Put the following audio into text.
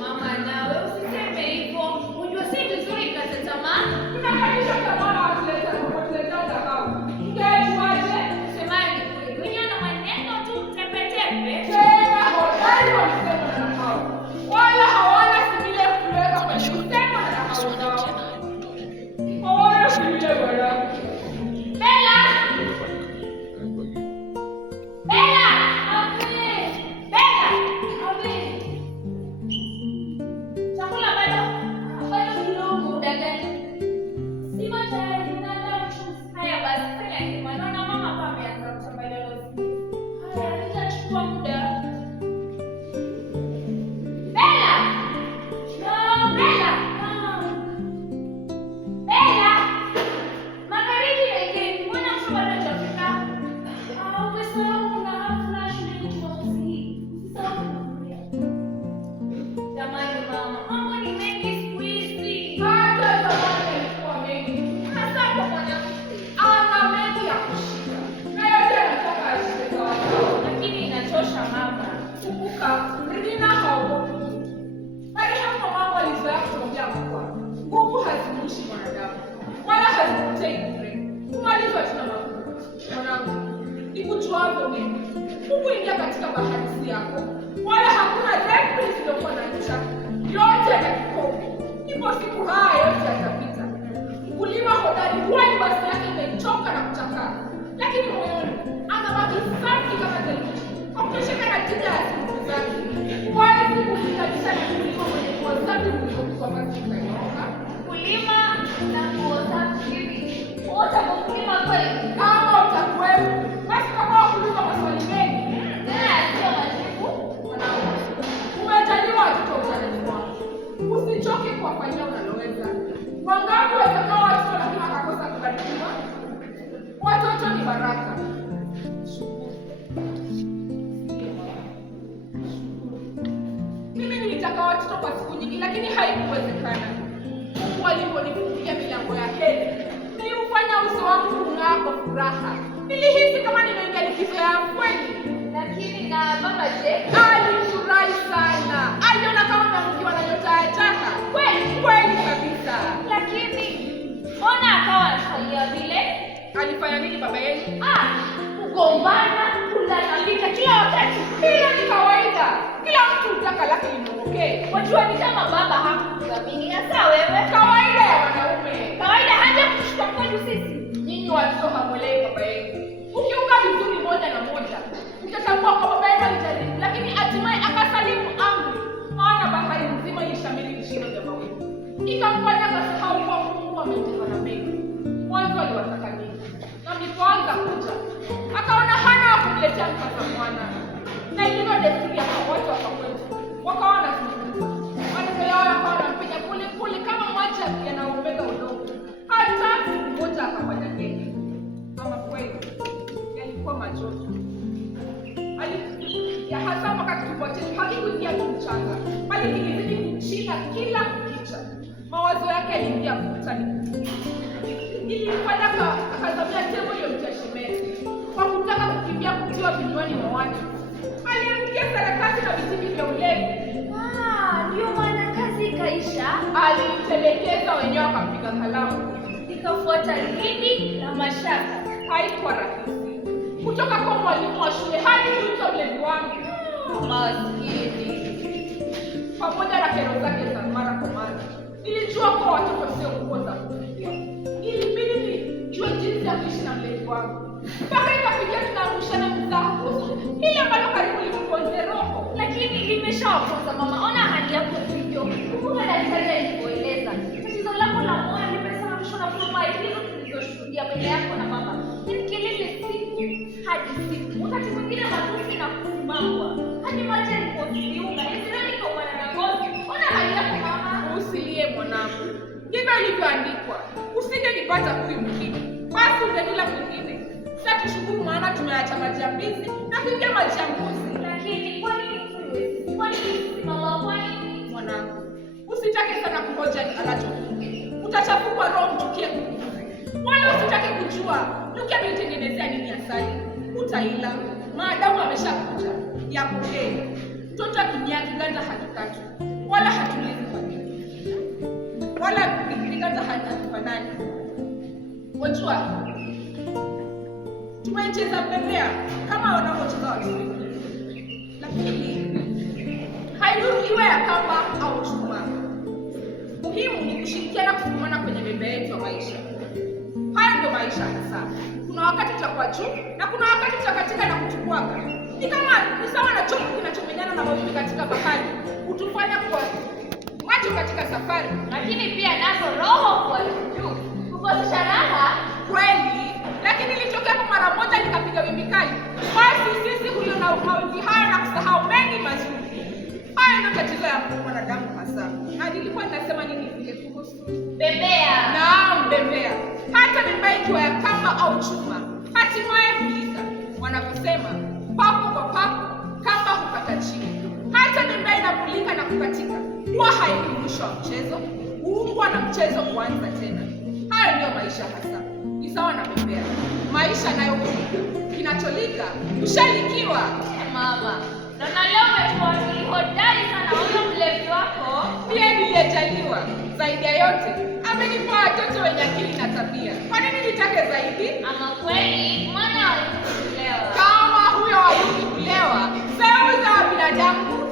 Mama, nawe usiseme hivyo. Unajua si vizuri kukata tamaa. Tunakalisha tamaa watuleta udahau. Ungejuaje? Semaje kweli? Wenyewe na maneno tu tepe. Tena hodari walisema na nahau. Wala hawana sibile kuweka kwa kusema na nahau. Hawana sibile wala. Bella! Kuingia katika bahari yako, wala hakuna dhambi lisilokuwa na ncha, yote na kikomo. Ipo siku haya yote yatapita. Mkulima hodari huwa basi yake imechoka na kuchakaa, lakini moyoni anabaki safi kama theluji, akutosheka na tija ya siku zake. Huwezi kulinganisha na mkulima mwenye nguo safi kuliko basi ukanyooka. Mkulima na nguo safi hivi, wote kwa mkulima kweli? Kama utakuwepo, basi kama wakuliza maswali mengi. Usichoke kuwafanyia unaloweza. Wangapi watakao watoto lakini wakakosa kubarikiwa? Watoto ni baraka. Mimi nilitaka watoto kwa siku nyingi, lakini haikuwezekana. Mungu aliponifungulia milango ya heri, niliufanya uso wangu kung'aa kwa furaha. Nilihisi kama nimeingia likizo ya kweli. Lakini na baba je? Alifurahi sana. Aliona kama ameangukiwa na nyota ya jana. Kweli kabisa. Lakini mbona akawa anafanya vile? Alifanya nini baba yenu? Kugombana, kulalamika kila wakati. Hilo ni kawaida. Kila mtu hutaka lake limwokee. Wajua ni kama baba hakukudhamini. Hasa wewe, kawaida ya wanaume. Kawaida haja kushika mkono sisi. Nyinyi watoto hamwelewi baba yenu. Ukiunga vizuri moja na moja, utatambua kwa baba yenu alijaribu, lakini hatimaye akasalimu amri. Maana bahari nzima ilishamiri vishindo vya mawimbi. Ikamfanya akasahau kwa Mungu ametenda na mengi. Mwanzo aliwataka nini? Na mlipoanza kuja, akaona hana wa kumletea mkasa mwana. Na ilivyo desturi ya watu wa kwetu, wakawa wanazungumza. Maneno yao yakawa wanampiga kule kama maji yanaumega udongo. Hata mmoja akafanya nini? Mama kweli, yalikuwa machozi. Ya hasa wakati tupote hakikuingia tu mchanga, bali kilizidi kuchina kila kukicha. Mawazo yake yaliingia kutani. Ilifanya akazamia tembo hiyo mtashimeni kwa kutaka kukimbia kutiwa vinywani mwa watu. Aliamkia sarakasi na vitimbi vya ulevi. Ndio maana kazi ikaisha. Alitelekeza wenyewe akampiga kalamu. Ikafuata lindi na mashaka. Haikuwa rahisi. Kutoka kwa mwalimu wa shule hadi kuitwa mlevi wangu. Maskini. Pamoja na kero zake za mara kwa mara, nilijua kwa watoto sio kukosa kufikia. Ilibidi nijue jinsi ya kuishi na mlevi wangu. Mpaka ikafikia tunaangushana mzaha kuhusu ile ambalo karibu limponze roho. Lakini limeshawaponza mama, ona hali yako hivyo. Kumbuka daktari alikueleza. Tatizo lako la moyo limesababishwa na fuma hizo tulizoshuhudia mbele yako na mama. Ni kelele siku hadi siku. Wakati mwingine matusi na kusimamwa. Hadi kama ilivyoandikwa, usingenipata huyu mwingine, basi ungenila mwingine. Sasa tushukuru, maana tumeacha maji ya mbizi na kuingia maji ya mbuzi. Lakini kwa nini tuwe? Kwa nini mama, kwa nini? Mwanangu, usitake sana kungoja anachokuja. Utachafukwa roho mchukie kukuzi. Wala usitake kujua Luki ameitengenezea nini asali. Utaila, maadamu ameshakuja. Yapokee. Mtoto akinyia kiganja hakikatu. Wala hatulizi kwa nini. Wala kiganja hatufanani. Wajua, tumeicheza mbembea kama wanavyocheza watu wengine. Lakini haidhuru iwe ya kamba au chuma. Muhimu ni kushirikiana kusukumana kwenye bembe yetu ya maisha. Haya ndio maisha hasa. Kuna wakati utakuwa juu na kuna wakati utakatika na kutukuaga. Ni sawa na chombo kinachomenyana na mawimbi katika bahari, kutufanya kwa macho katika safari, lakini pia nazo roho kwa juu kukosesha raha kweli. Lakini litokea mara moja likapiga wimbi kali, basi sisi huyo na mawimbi haya na kusahau mengi mazuri. Haya ndio tatizo ya mwanadamu hasa. Na nilikuwa ninasema nini vile kuhusu bembea? Naam, bembea. Hata bembea ikiwa ya kamba au chuma, hatimaye hulika. Wanaposema papo kwa papo kamba hupata chini. Hata bembea inapulika na kukatika, huwa haina mwisho wa mchezo, huungwa na mchezo kuanza tena. Hayo ndio maisha hasa. Ni sawa na bembea. Maisha nayo hulika. Kinacholika ushalikiwa. Mama, na leo umekuwa hodari sana huyo mlevi wako. Pia niliyejaliwa. Zaidi ya yote, amenipa watoto wenye akili na tabia. Kwa nini nitake zaidi? Ama kweli, mwana wa kulewa. Kama huyo wa kulewa, sehemu za binadamu